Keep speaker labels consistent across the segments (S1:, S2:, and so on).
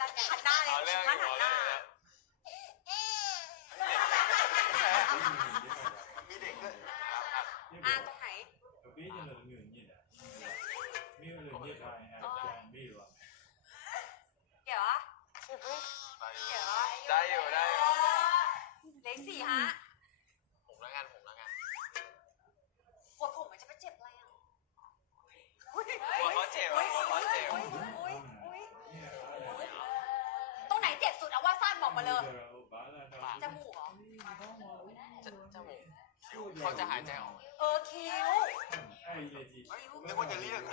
S1: หันหน้าเลยถึงขั้นหันหน้า
S2: มีเด็กด้วย
S1: ตรงไหน
S3: bây giờ là người như là miêu là như vậy chàng miêu à
S1: เดี๋ยว
S2: ได้อยู่
S1: เลข4ฮะ
S2: ผมแล้วกัน
S1: ปวดผมมันจะไปเจ็บอะไรอ่ะ
S2: เขาเจ็บ
S1: ตรงไหนเจ็บสุดเอาว่าสั้นบอกมาเลยจมูกเหรอ
S2: จมูกคิ้วเขาจะหายใจออก
S1: คิ้ว
S2: นึกว่าจะเรียก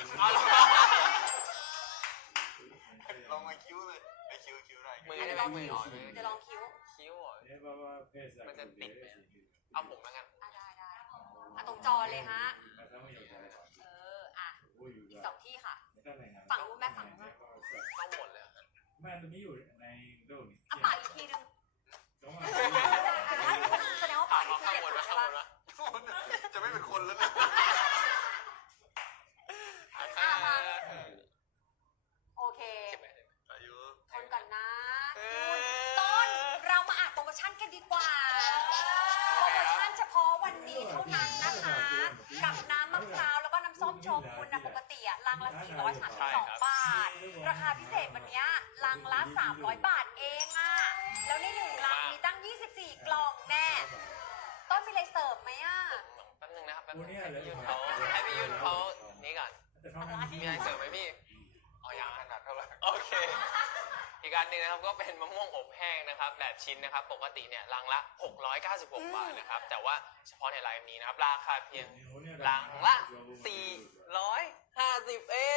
S2: ลองมาคิ้วเลยไอ้คิ้วได้มือได้ลองคิ้ว
S1: จะลองคิ้ว
S2: มันจะติดไหมเอาผมแล้วกัน
S1: ได้ตรงจอเลยฮะอีก2ที่ค่ะฝั่งนู้นแม่ฝั่งนู้น
S2: ต้องหมดเลย
S3: แม่ตรงนี้อยู่ในโลกนี้
S1: ปากอีกทีนึงแสดงว่าปากอีกทีเจ็บใช่ปะ
S2: จะไม่เป็นคนแล้วเนี่ย
S1: มาโอเคทนก่อนนะต้นเรามาอ่านโปรโมชั่นกันดีกว่าโปรโมชั่นเฉพาะวันนี้เท่านั้นนะคะกับน้ำมะพร้าวแล้วก็น้ำส้มโชกุนนะปกติลังละ432 บาทราคาพิเศษวันนี้ลังละ300 บาทเองอ่ะแล้วใน1ลังมีตั้ง24 กล่องแน่ต้นมีอะไรเสริมไหมอ่ะ
S2: แป๊บนึงนะครับให้พี่ยืนเขานี่ก่อนมีอะไรเสริมไหมพี่ยังขนาดเท่าไหร่โอเคอีกอันนึงนะครับก็เป็นมะม่วงอบแห้งนะครับแบบชิ้นนะครับปกติเนี่ยลังละ696 บาทนะครับแต่ว่าเฉพาะในไลน์นี้นะครับราคาเพียงลังละ450เอง